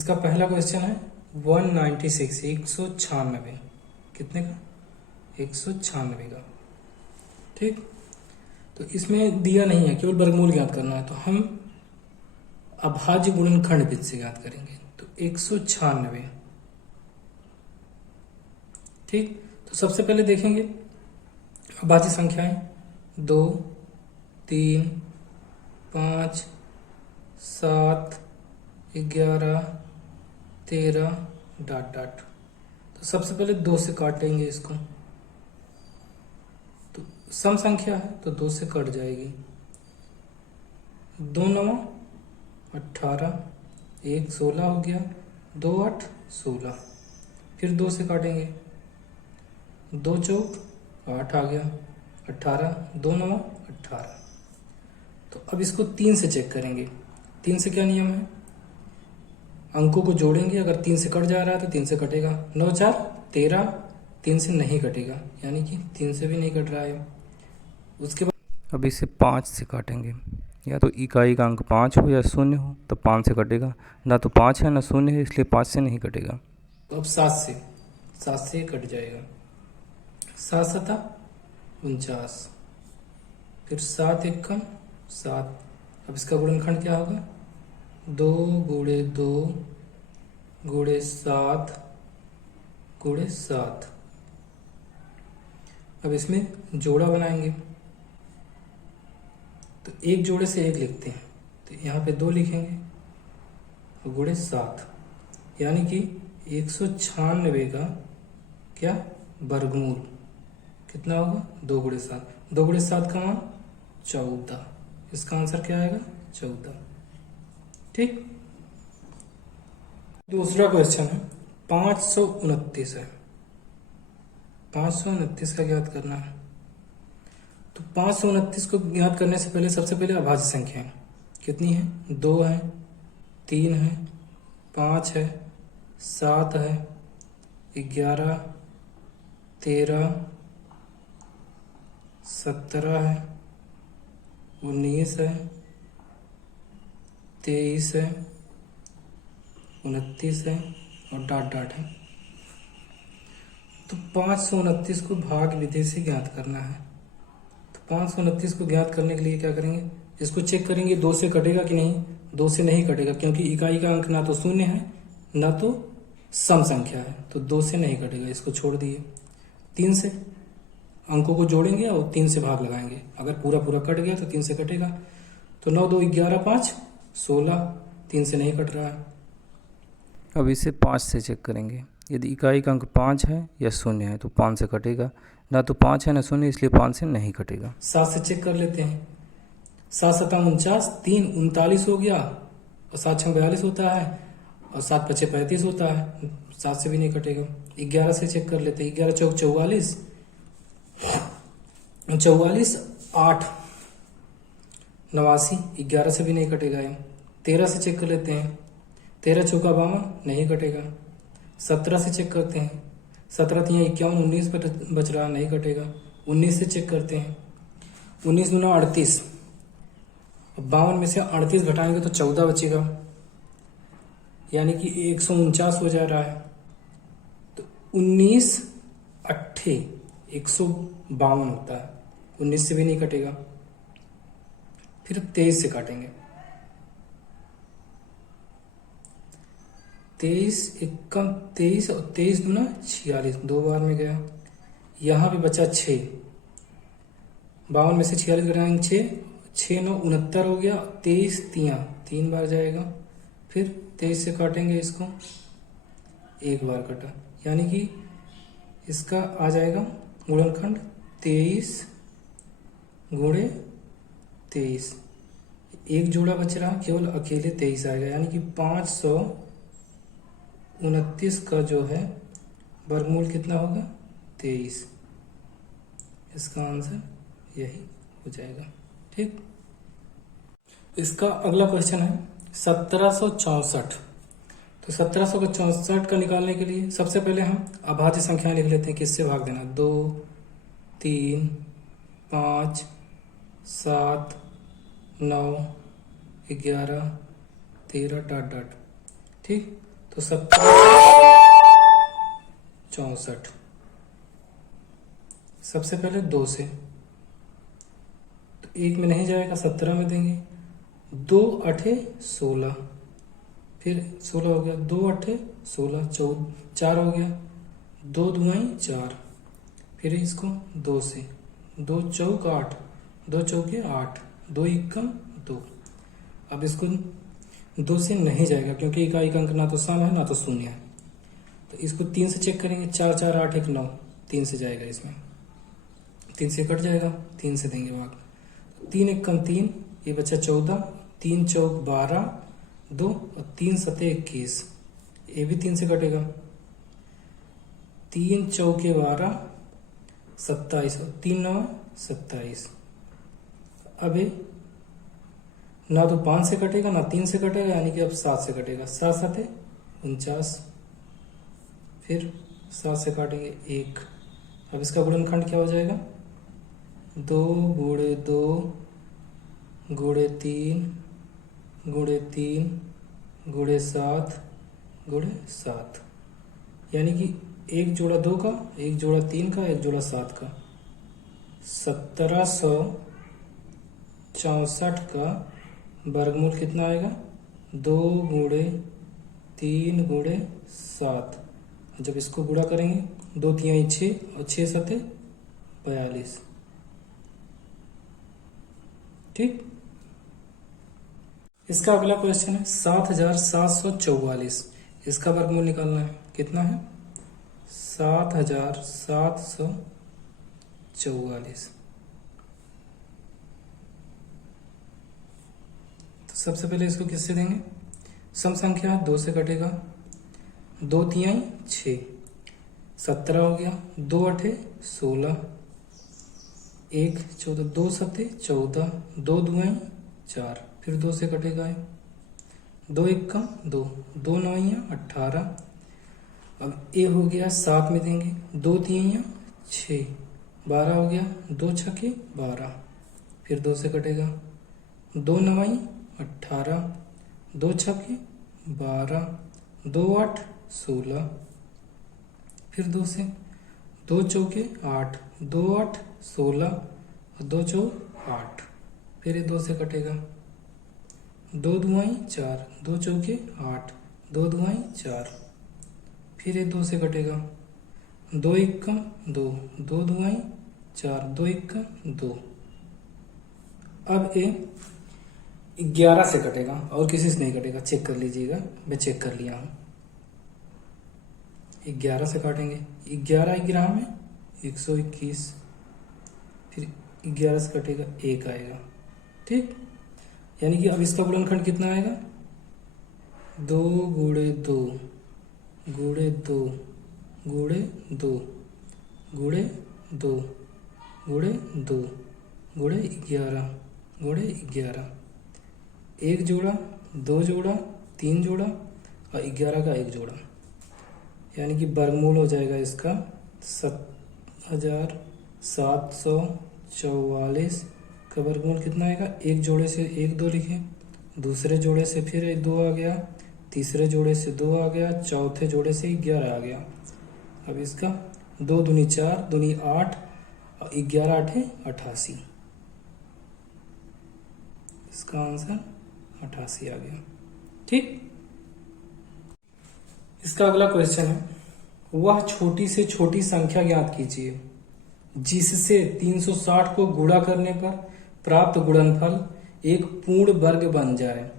इसका पहला क्वेश्चन है 196 196 कितने का 196 का। ठीक, तो इसमें दिया नहीं है, केवल वर्गमूल ज्ञात करना है, तो हम अभाज्य गुणनखंड विधि से ज्ञात करेंगे। तो 196। ठीक, तो सबसे पहले देखेंगे अभाज्य संख्याएं 2 3 5 7 11 13 डॉट डॉट। तो सबसे पहले 2 से काटेंगे इसको, तो सम संख्या है तो 2 से कट जाएगी। 2 9 18, 1 16 हो गया, 2 8 16। फिर 2 से काटेंगे, 2 चौक 8 आ गया, 18, 2 9 18। तो अब इसको 3 से चेक करेंगे। 3 से क्या नियम है, अंकों को जोड़ेंगे, अगर 3 से कट जा रहा है तो 3 से कटेगा। 9 4 13, 3 से नहीं कटेगा, यानी कि 3 से भी नहीं कट रहा है। उसके बाद अब इसे 5 से काटेंगे, या तो इकाई का अंक 5 हो या 0 हो, तो 5 से कटेगा। ना तो 5 है ना 0 है, इसलिए 5 से नहीं कटेगा। तो अब 7 से कट जाएगा। 7 7 49, फिर 7 1 7। अब इसका गुणनखंड क्या होगा, 2 गुणे 2 गुणे 7 गुणे 7। अब इसमें जोड़ा बनाएंगे, तो एक जोड़े से एक लिखते हैं, तो यहाँ पे 2 लिखेंगे और गुणे 7, यानी कि 196 का क्या वर्गमूल कितना होगा, 2 गुणे 7। 2 गुणे 7 का मान 14। इसका आंसर क्या आएगा, 14। ठीक, दूसरा क्वेश्चन है 529 है। 529 का ज्ञात करना है। तो 529 को ज्ञात करने से पहले सबसे पहले अभाज्य संख्या कितनी है, 2 है, 3 है, 5 है, 7 है, 11 13 17 है, 19 है, 23 है, 29 है और डॉट डॉट है। तो 529 को भाग विधि से ज्ञात करना है। तो 529 को ज्ञात करने के लिए क्या करेंगे, इसको चेक करेंगे 2 से कटेगा कि नहीं। 2 से नहीं कटेगा, क्योंकि इकाई का अंक ना तो 0 है ना तो सम संख्या है, तो 2 से नहीं कटेगा, इसको छोड़ दिए। 3 से अंकों को जोड़ेंगे और 3 से भाग लगाएंगे, अगर पूरा पूरा कट गया तो 3 से कटेगा। तो 9 2 11 5 16, 3 से नहीं कट रहा है। अब इसे 5 से चेक करेंगे। यदि इकाई का अंक 5 है या 0 है तो 5 से कटेगा। ना तो 5 है ना 0, इसलिए 5 से नहीं कटेगा। 7 से चेक कर लेते हैं। 7 7 49, 3 39 हो गया, और 7 6 42 होता है, और 7 5 35 होता है, 7 से भी नहीं कटेगा। 11 से चेक कर लेते हैं। 11 चौक 44, 44 8 89, 11 से भी नहीं कटेगा। 13 से चेक कर लेते हैं। 13 चौका 52, नहीं कटेगा। 17 से चेक करते हैं। 17 3 51, 19 पर बच रहा, नहीं कटेगा। 19 से चेक करते हैं। 19 9 38, 52 में से 38 घटाएंगे तो 14 बचेगा, यानी कि 149 हो जा रहा है। तो 19 अट्ठे 152 होता है, 19 से भी नहीं कटेगा। फिर 23 से काटेंगे। 23 1 23 और 23 दूना 46, 2 बार में गया। यहाँ पे बचा 6, 52 में से 46 घटाएंगे 6 6 9 69 हो गया। 23 3 बार जाएगा, फिर 23 से काटेंगे इसको, 1 बार कटा, यानी कि इसका आ जाएगा गुणनखंड 23 गुणे 23। एक जोड़ा बच रहा, केवल अकेले 23 आएगा, यानी कि 529 का जो है वर्गमूल कितना होगा, 23। इसका आंसर यही हो जाएगा। ठीक, इसका अगला क्वेश्चन है 1764। तो 1764 का निकालने के लिए सबसे पहले हम अभाज्य संख्याएं लिख लेते हैं, किससे भाग देना। 2 3 5 7 9 11 13 डॉट डॉट। ठीक, तो 17 64। सबसे पहले 2 से, तो 1 में नहीं जाएगा, 17 में देंगे। 2 8 16, फिर 16 हो गया, 2 8 16, 4 हो गया, 2 दुआई 4, फिर इसको 2 से, 2 चौक 8, 2 चौके 8, 2 इक्कम 2। अब इसको 2 से नहीं जाएगा क्योंकि इकाई का अंक ना तो सम है ना तो शून्य है, तो इसको 3 से चेक करेंगे। 4 4 8 1 9, 3 से जाएगा, इसमें 3 से कट जाएगा, 3 से देंगे भाग। 3 इक्कम 3, ये बचा 14, 3 चौक 12, 2 और 3 सते 21, ये भी 3 से कटेगा। 3 चौके 12 27 और 3 9 27। अब ये ना तो 5 से कटेगा ना 3 से कटेगा, यानी कि अब 7 से कटेगा। 7 7 49, फिर 7 से काटेंगे 1। अब इसका गुणनखंड क्या हो जाएगा? 2 गुणे 2 गुणे 3 गुणे 3 गुणे 7 गुणे 7, यानी कि एक जोड़ा 2 का, एक जोड़ा 3 का, एक जोड़ा 7 का। 1764 का वर्गमूल कितना आएगा? 2 गुणे 3 गुणे 7। जब इसको गुणा करेंगे, 2 3 6 और 6 7 42। ठीक। इसका अगला क्वेश्चन है 7744। इसका वर्गमूल निकालना है। कितना है? 7744। तो सबसे पहले इसको किससे देंगे? सम संख्या 2 से कटेगा। 2 3 6, 17 हो गया। 2 8 16, 1 14, 2 7 14, 2 2 4, फिर 2 से कटेगा। 2 1 2, 2 9 18। अब ए हो गया 7 में देंगे। 2 3 6, 12 हो गया। 2 6 12, फिर 2 से कटेगा। 2 9 18, 2 6 12, 2 8 16, फिर 2 से। 2 चौके 8, 2 8 16 और 2 चौक 8, फिर ये 2 से कटेगा। 2 दुआई 4, 2 चौके 8, 2 दुआई 4, फिर ये 2 से कटेगा। 2 इक्कम 2, 2 दुआई 4, 2 इक्कम 2। अब ये 11 से कटेगा और किसी से नहीं कटेगा। चेक कर लीजिएगा, मैं चेक कर लिया हूं। 11 से काटेंगे। 11 ग्राम में 121, फिर 11 से कटेगा 1 आएगा। ठीक, यानी कि अब इसका गुणनखंड कितना आएगा? 2 गुणे 2 गुणे 2 गुणे 2 गुणे 2 गुणे 2 गुणे 11 गुणे 11। 1 जोड़ा, 2 जोड़ा, 3 जोड़ा और 11 का 1 जोड़ा, यानी कि वर्गमूल हो जाएगा इसका 7744 का वर्गमूल कितना आएगा? एक जोड़े से 1 2 लिखे, दूसरे जोड़े से फिर 1 2 आ गया, तीसरे जोड़े से 2 आ गया, चौथे जोड़े से 11 आ गया। अब इसका 2 दूनी 4, दूनी 8 और 11 8 88। इसका आंसर 88 आ गया। ठीक। इसका अगला क्वेश्चन है, वह छोटी से छोटी संख्या ज्ञात कीजिए जिससे 360 को गुणा करने पर प्राप्त गुणनफल एक पूर्ण वर्ग बन जाए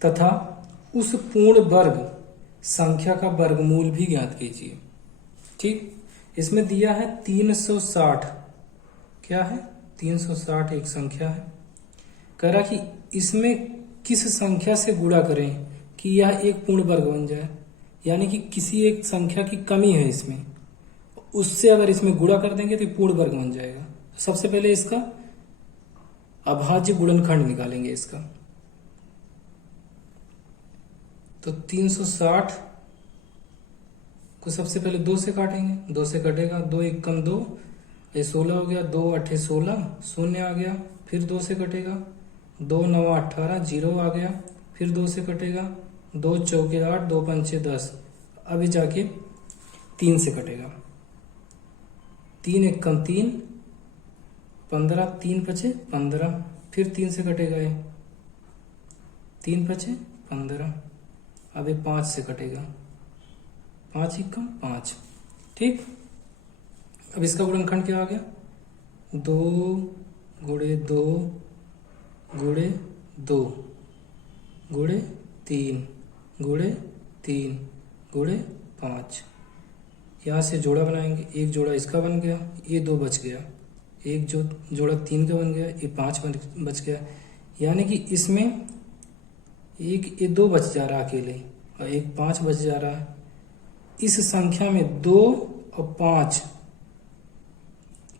तथा उस पूर्ण वर्ग संख्या का वर्गमूल भी ज्ञात कीजिए। ठीक, इसमें दिया है 360। क्या है? 360 एक संख्या है। कह रहा कि इसमें किस संख्या से गुणा करें कि यह एक पूर्ण वर्ग बन जाए, यानी कि किसी एक संख्या की कमी है इसमें, उससे अगर इसमें गुणा कर देंगे तो पूर्ण वर्ग बन जाएगा। तो सबसे पहले इसका अभाज्य गुणनखंड निकालेंगे इसका। तो 360 को सबसे पहले 2 से काटेंगे। 2 से कटेगा, 2 इक्कम 2, ये 16 हो गया। 2 8 16, शून्य आ गया, फिर 2 से कटेगा। 2 9 18, 0 आ गया, फिर 2 से कटेगा। दो चौके 8, दो पंचे 10। अभी जाके 3 से कटेगा। 3 एकम 3, 15, 3 पचे 15, फिर 3 से कटेगा ये, 3 पचे 15। अभी 5 से कटेगा, 5 एकम 5। ठीक, अब इसका गुणनखंड क्या आ गया? 2 गुणे 2 गुणे 2 गुणे 3 गुणे 3 गुणे 5। यहाँ से जोड़ा बनाएंगे, एक जोड़ा इसका बन गया, ये 2 बच गया, एक जो जोड़ा 3 का बन गया, ये 5 बच गया। यानी कि इसमें एक ये 2 बच जा रहा अकेले और एक 5 बच जा रहा है। इस संख्या में 2 और 5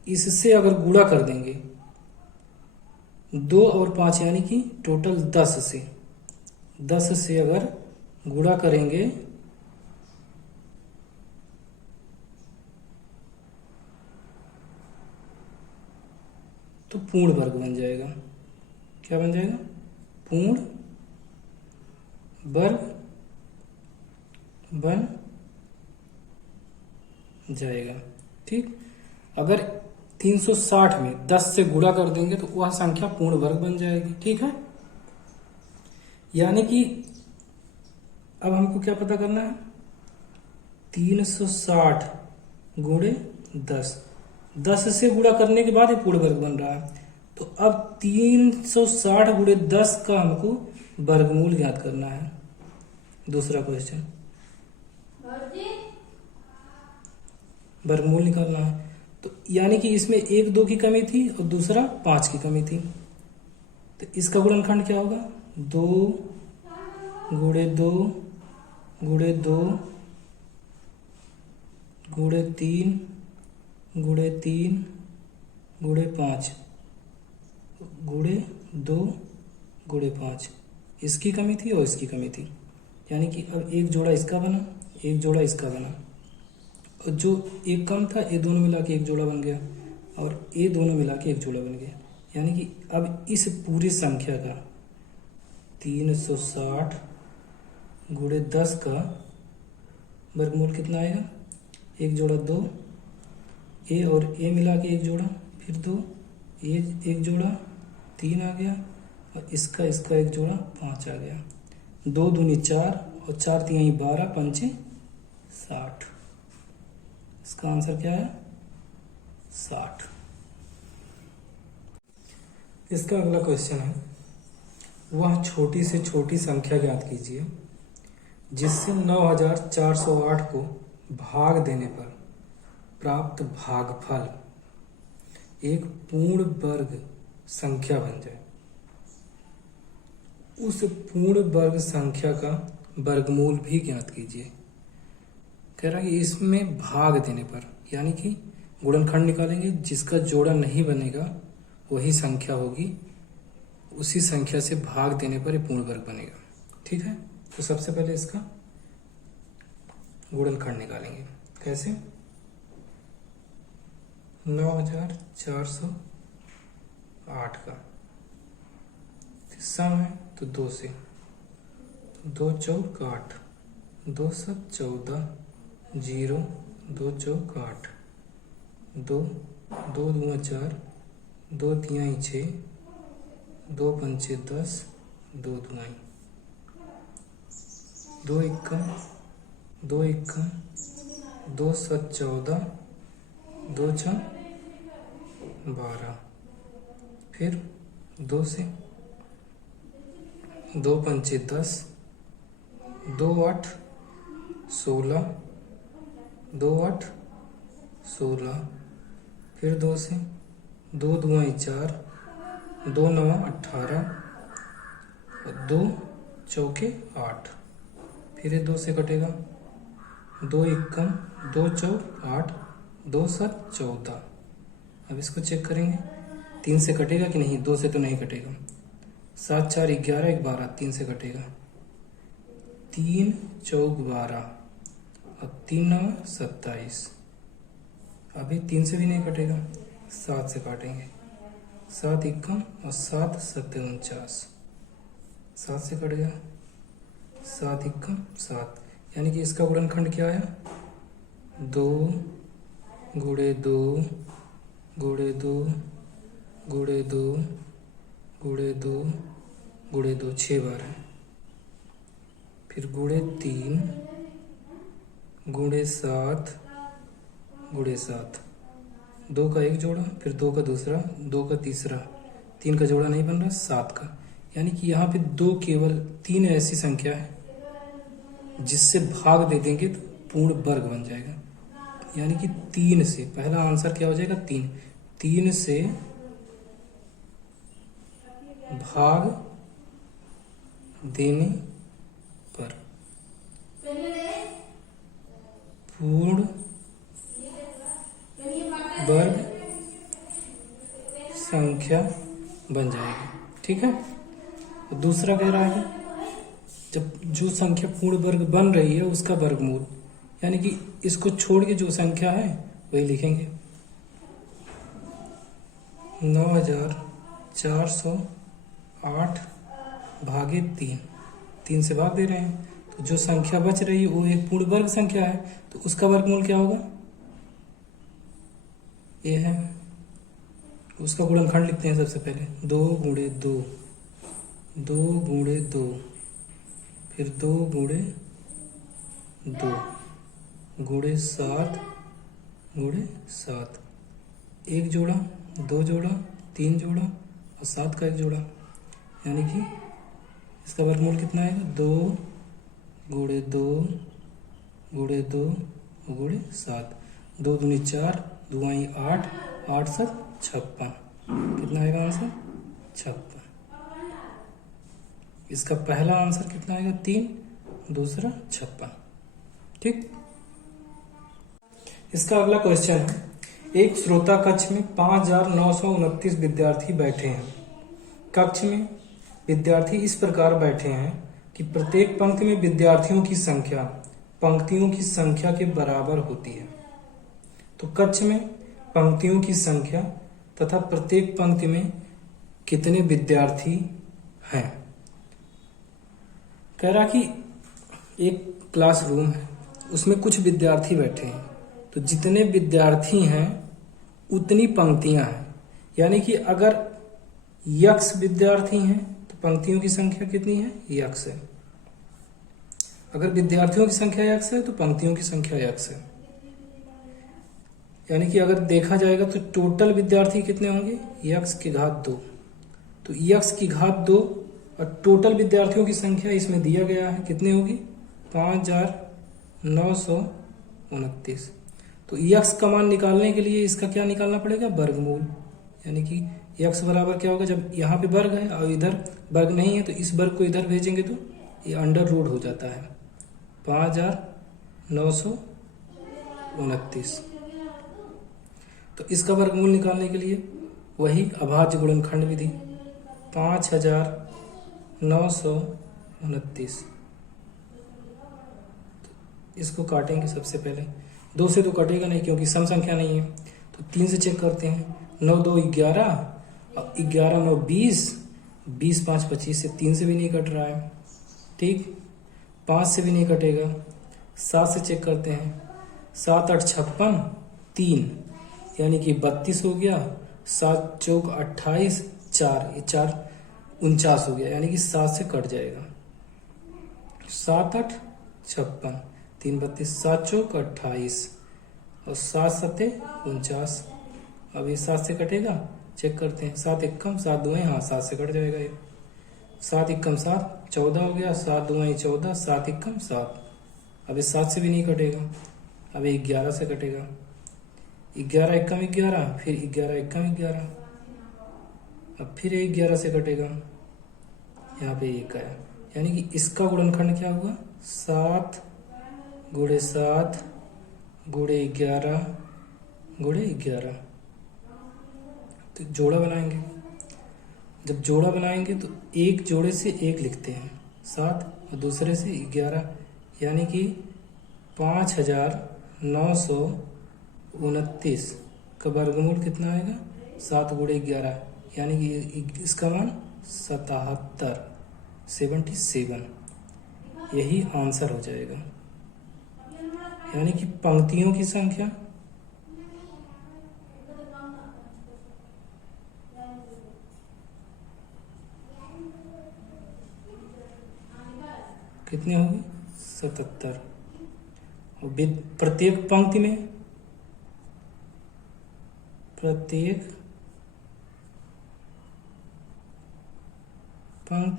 इससे अगर गुणा कर देंगे, 2 और 5 यानी कि टोटल 10 से अगर गुणा करेंगे तो पूर्ण वर्ग बन जाएगा। क्या बन जाएगा? पूर्ण वर्ग बन जाएगा। ठीक, अगर 360 में 10 से गुणा कर देंगे तो वह संख्या पूर्ण वर्ग बन जाएगी। ठीक है, यानी कि अब हमको क्या पता करना है? 360 गुणे 10 से गुणा करने के बाद ये पूर्ण वर्ग बन रहा है। तो अब 360 गुणे 10 का हमको वर्गमूल ज्ञात करना है। दूसरा क्वेश्चन, वर्गमूल निकालना है। तो यानी कि इसमें 1 2 की कमी थी और दूसरा 5 की कमी थी, तो इसका गुणनखंड क्या होगा? 2 गुणे 2 गुणे 2 गुणे 3 गुणे 3 गुणे 5 गुणे 2 गुणे 5। इसकी कमी थी और इसकी कमी थी, यानी कि अब एक जोड़ा इसका बना, एक जोड़ा इसका बना, और जो एक कम था ये दोनों मिला के एक जोड़ा बन गया और ये दोनों मिला के एक जोड़ा बन गया। यानी कि अब इस पूरी संख्या का 360 गुणे 10 का वर्गमूल कितना आएगा? एक जोड़ा 2, ए और ए मिला के एक जोड़ा, फिर 2, ए एक जोड़ा 3 आ गया और इसका एक जोड़ा 5 आ गया। 2 दूनी 4 और 4 तिहाई 12, पंचे 60। इसका आंसर क्या है? 60। इसका अगला क्वेश्चन है, वह छोटी से छोटी संख्या ज्ञात कीजिए जिससे 9408 को भाग देने पर प्राप्त भागफल एक पूर्ण वर्ग संख्या बन जाए। उस पूर्ण वर्ग संख्या का वर्गमूल भी ज्ञात कीजिए। कह रहा है कि इसमें भाग देने पर, यानी कि गुणनखंड निकालेंगे, जिसका जोड़ा नहीं बनेगा वही संख्या होगी, उसी संख्या से भाग देने पर ये पूर्ण वर्ग बनेगा। ठीक है, तो सबसे पहले इसका गुणनखंड निकालेंगे। कैसे? 9408 का सम है तो 2 से, 2 चौक 8, 2 7 14, 0, 2 चौक 8, 2 2 दूना 4, 2 तिहाई 6, 2 पंचे 10, 2 दुआई, 2 एकम 2 एकम, 2 7 14, 2 6 12, फिर 2 से, 2 पंचे 10, 2 8 16, 2 8 16, फिर 2 से, 2 दुआई 4, 2 9 18 और 2 चौके 8, फिर ये 2 से कटेगा, 2 एकम 2 चौक 8, 2 7 14। अब इसको चेक करेंगे 3 से कटेगा कि नहीं, 2 से तो नहीं कटेगा। 7 4 11 12, 3 से कटेगा, 3 चौक 12 और 3 9 27। अभी 3 से भी नहीं कटेगा, 7 से काटेंगे, 7 एकम और 7 7 49, 7 से कट गया, 7 इक्का 7, यानी कि इसका गुणनखंड क्या है? 2 गुणे 2 गुणे 2 गुणे 2 गुणे 2 गुणे 2, 6 बार है। फिर गुणे 3 गुणे 7 गुणे 7, 2 का एक जोड़ा, फिर 2 का दूसरा, 2 का तीसरा, 3 का जोड़ा नहीं बन रहा, 7 का, यानी कि यहाँ पे 2 केवल 3 ऐसी संख्या है जिससे भाग दे देंगे तो पूर्ण वर्ग बन जाएगा। यानी कि 3 से, पहला आंसर क्या हो जाएगा? 3 से भाग देने पर पूर्ण वर्ग संख्या बन जाएगी। ठीक है। तो दूसरा कह रहा है जब जो संख्या पूर्ण वर्ग बन रही है उसका वर्गमूल, यानी कि इसको छोड़ के जो संख्या है वही लिखेंगे। 9408 भागे 3 से भाग दे रहे हैं, तो जो संख्या बच रही है वो एक पूर्ण वर्ग संख्या है, तो उसका वर्गमूल क्या होगा? ये है। उसका गुणनखंड लिखते हैं सबसे पहले। 2 गुणे 2, 2 गुणे 2, फिर 2 गुणे 2 गुणे 7 गुणे 7, एक जोड़ा, 2 जोड़ा, 3 जोड़ा और 7 का एक जोड़ा, यानी कि इसका वर्गमूल कितना आएगा? 2 गुणे 2 गुणे 2 गुणे 7, 2 दूनी 4, 2 आई 8, 8 7 56, कितना आएगा आंसर? 56। इसका पहला आंसर कितना आएगा? 3, दूसरा 56। ठीक। इसका अगला क्वेश्चन है, एक श्रोता कक्ष में 5929 विद्यार्थी बैठे हैं। कक्ष में विद्यार्थी इस प्रकार बैठे हैं कि प्रत्येक पंक्ति में विद्यार्थियों की संख्या पंक्तियों की संख्या के बराबर होती है। तो कक्ष में पंक्तियों की संख्या तथा प्रत्येक पंक्ति में कितने विद्यार्थी हैं। कह रहा कि एक क्लासरूम है, उसमें कुछ विद्यार्थी बैठे हैं, तो जितने विद्यार्थी हैं उतनी पंक्तियां हैं। यानी कि अगर यक्ष विद्यार्थी हैं तो पंक्तियों की संख्या कितनी है? यक्ष है। अगर विद्यार्थियों की संख्या यक्ष है तो पंक्तियों की संख्या यक्ष है। यानी कि अगर देखा जाएगा तो टोटल विद्यार्थी कितने होंगे? यक्ष की घात 2। तो यक्ष की घात 2 और टोटल विद्यार्थियों की संख्या इसमें दिया गया है, कितनी होगी? 5929। तो यक्ष का मान निकालने के लिए इसका क्या निकालना पड़ेगा? वर्गमूल। यानी कि यक्ष बराबर क्या होगा? जब यहाँ पे वर्ग है और इधर वर्ग नहीं है तो इस वर्ग को इधर भेजेंगे तो ये अंडर रूट हो जाता है। 5929। तो इसका वर्गमूल निकालने के लिए वही अभाज्य गुणनखंड विधि, 5929। इसको काटेंगे सबसे पहले। 2 से तो कटेगा नहीं क्योंकि सम संख्या नहीं है, तो 3 से चेक करते हैं। 9 2 11 और 11 9 20, 20 5 25 से 3 से भी नहीं कट रहा है। ठीक, 5 से भी नहीं कटेगा। 7 से चेक करते हैं। 7 8 56, 3 यानी कि 32 हो गया। 7 चौक 28, 4 ये 4 49 हो गया, यानी कि 7 से कट जाएगा। 7 8 56, 3 32, 7 चौक 28 और 7 7 49। अब ये 7 से कटेगा, चेक करते हैं। 7 एकम 7 दुआएं, हाँ 7 से कट जाएगा ये। 7 एकम 7, 14 हो गया। 7 दुआएं 14, 7 एकम 7। अब ये 7 से भी नहीं कटेगा, अब ये 11 से कटेगा। 11 एकम 11, फिर 11 एकम 11, अब फिर 11 से कटेगा। यहाँ पे 1 आया, यानी कि इसका गुणनखंड क्या होगा? 7 गुणे 7 गुणे 11 गुणे 11। तो जोड़ा बनाएंगे। जब जोड़ा बनाएंगे तो एक जोड़े से 1 लिखते हैं 7 और दूसरे से 11, यानी कि 5929 का वर्गमूल कितना आएगा? 7 गुणे 11, यानी कि इसका मान 77। यही आंसर हो जाएगा। यानी कि पंक्तियों की संख्या कितनी होगी? 77। और प्रत्येक पंक्ति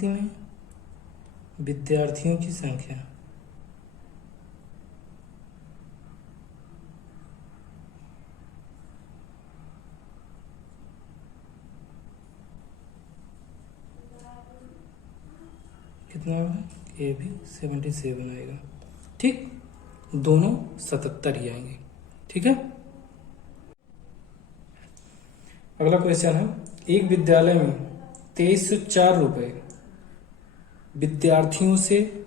में विद्यार्थियों की संख्या कितना होगा? ये भी 77 आएगा। ठीक, दोनों 77 ही आएंगे। ठीक है। अगला क्वेश्चन है, एक विद्यालय में 2304 रुपए विद्यार्थियों से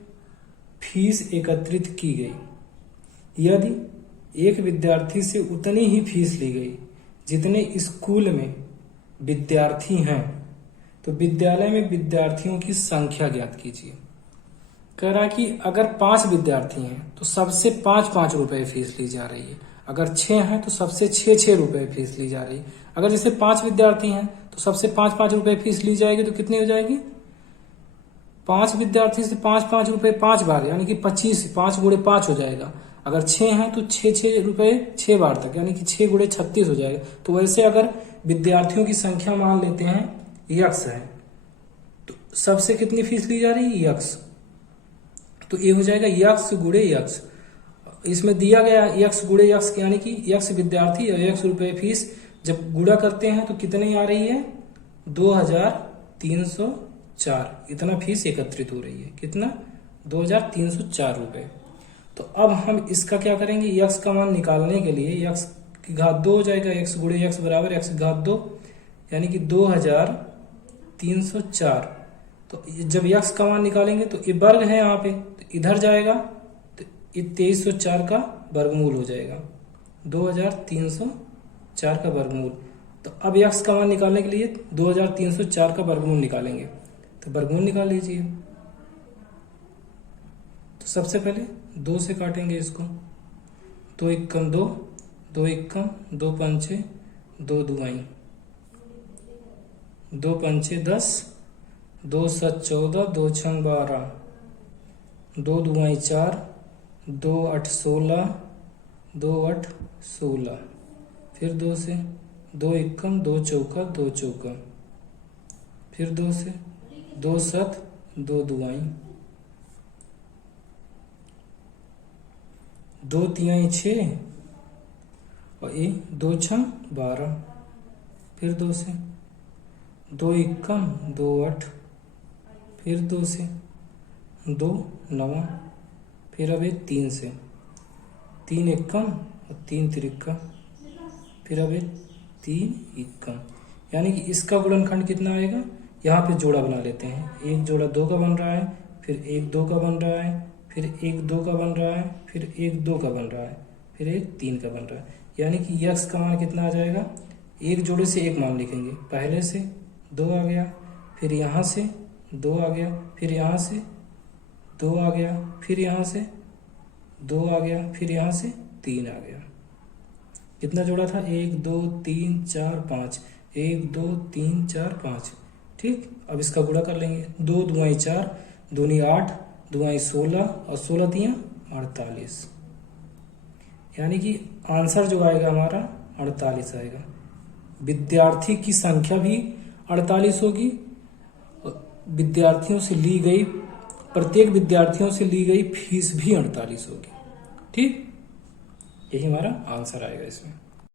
फीस एकत्रित की गई। यदि एक विद्यार्थी से उतनी ही फीस ली गई जितने स्कूल में विद्यार्थी हैं, तो विद्यालय में विद्यार्थियों की संख्या ज्ञात कीजिए। कह रहा कि अगर 5 विद्यार्थी हैं तो सबसे 5-5 रुपए फीस ली जा रही है। अगर 6 हैं तो सबसे 6-6 रुपए फीस ली जा रही है। अगर जैसे 5 विद्यार्थी हैं तो सबसे 5-5 रुपए फीस ली जाएगी, तो कितनी हो जाएगी? 5 विद्यार्थी से 5-5 रुपए 5 बार, यानी कि 25, 5 गुणे 5 हो जाएगा। अगर 6 हैं तो 6-6 रुपए 6 बार तक, यानी कि 6 गुणे 36 हो जाएगा। तो वैसे अगर विद्यार्थियों की संख्या मान लेते हैं यक्स है, तो सबसे कितनी फीस ली जा रही है? यक्स। तो ये हो जाएगा यक्स गुणे यक्स। इसमें दिया गया यक्स गुणे यक्स, यानी कि यक्स विद्यार्थी और यक्स रुपए फीस जब गुणा करते हैं तो कितनी आ रही है? 2304। इतना फीस एकत्रित हो रही है। कितना? 2304 रुपए। तो अब हम इसका क्या करेंगे? यक्स का मान निकालने के लिए यक्स की घात 2 हो जाएगा। यक्स गुणे यक्स बराबर यक्स की घात 2, यानी कि 2304। तो जब यक्स का मान निकालेंगे तो ये वर्ग है यहाँ पे, तो इधर जाएगा तो ये 2304 का वर्गमूल हो जाएगा। 2304 का वर्गमूल। तो अब यक्स का मान निकालने के लिए 2304 का वर्गमूल निकालेंगे। तो वर्गमूल निकाल लीजिए। तो सबसे पहले 2 से काटेंगे इसको। 2 एकम 2, 2 एकम 2 पंचे 2 दुआई, 2 पंचे 10, 2 सत 14, 2 छंग 12, 2 दुआई 4, 2 8 16, 2 8 16। फिर 2 से 2 एकम 2 चौका 2 चौका, फिर 2 से 2 सत 2 दुआई, 2 तिहाई 6 और ये 2 छंग 12। फिर 2 से 2 एकम 2 8, फिर 2 से 2 9, फिर अब 3 से 3 एकम और 3 त्रिका, फिर अब 3 एकम। यानी कि इसका गुणनखंड कितना आएगा? यहाँ पे जोड़ा बना लेते हैं। एक जोड़ा 2 का बन रहा है, फिर 1 2 का बन रहा है, फिर 1 2 का बन रहा है, फिर 1 2 का बन रहा है, फिर 1 3 का बन रहा है। यानी कि यक्स का मान कितना आ जाएगा? एक जोड़े से एक मान लिखेंगे। पहले से 2 आ गया, फिर यहाँ से 2 आ गया, फिर यहाँ से 2 आ गया, फिर यहाँ से 2 आ गया, फिर यहाँ से 3 आ गया। कितना जोड़ा था? 1 2 3 4 5, 1 2 3 4 5। ठीक, अब इसका गुणा कर लेंगे। 2 दुआई 4, दूनी 8, दुआई 16 और 16 तियां 48। यानी कि आंसर जो आएगा हमारा 48 आएगा। विद्यार्थी की संख्या भी 48 होगी, विद्यार्थियों से ली गई, प्रत्येक विद्यार्थियों से ली गई फीस भी 48 होगी। ठीक, यही हमारा आंसर आएगा इसमें।